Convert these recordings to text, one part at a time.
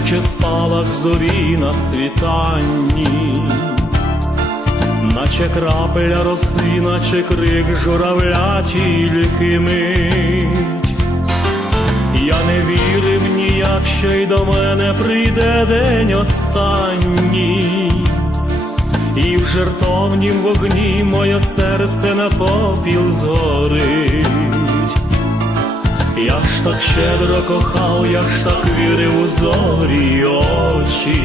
наче спалах зорі на світанні, наче крапеля роси, наче крик журавля тільки мить. Я не вірив ніяк, що й до мене прийде день останній, і в жертовнім вогні моє серце на попіл згорить. Я ж так щедро кохав, я ж так вірив у зорі очі,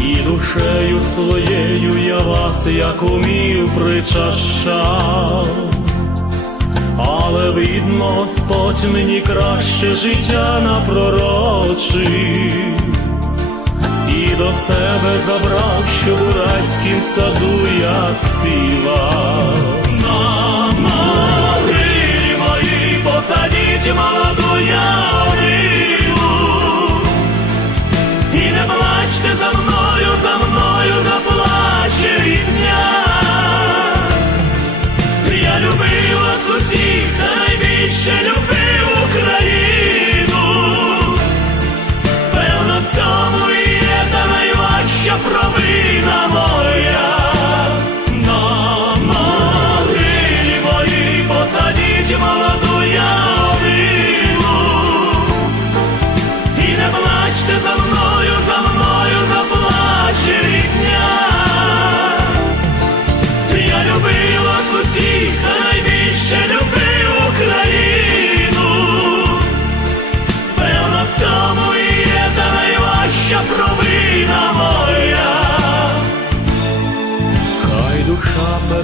і душею своєю я вас, як умів, причащав. Але видно, Господь мені краще життя напророчив і до себе забрав, щоб у райськім саду я співав. На могилі моїй посадіть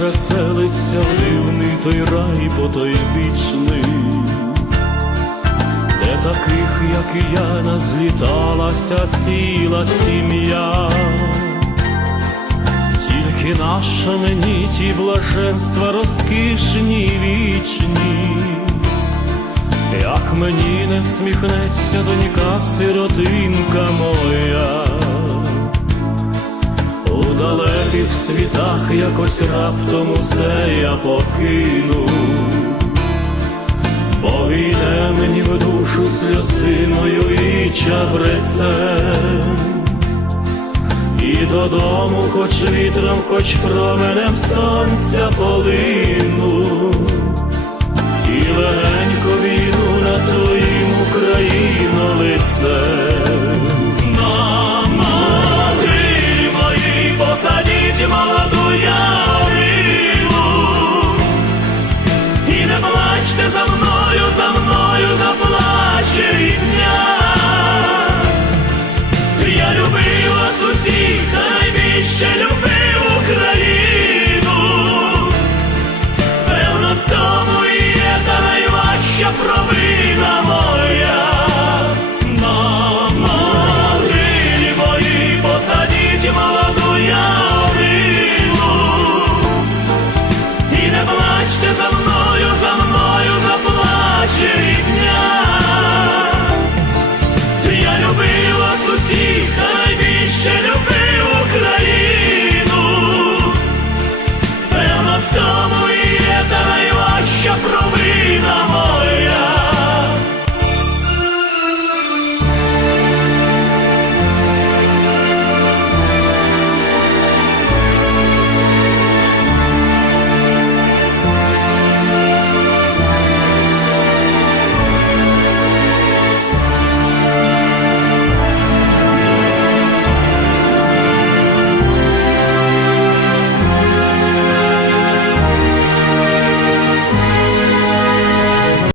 переселиться в дивний той рай потойбічний, де таких, як і я, назліталася ціла сім'я. Тільки наша мені ті блаженства розкішні вічні, як мені не всміхнеться донька сиротинка моя, далеких світах якось раптом усе я покину, бо війне мені в душу сльозиною і чабрецем. І додому, хоч вітром, хоч променем сонця полину, і легенько війну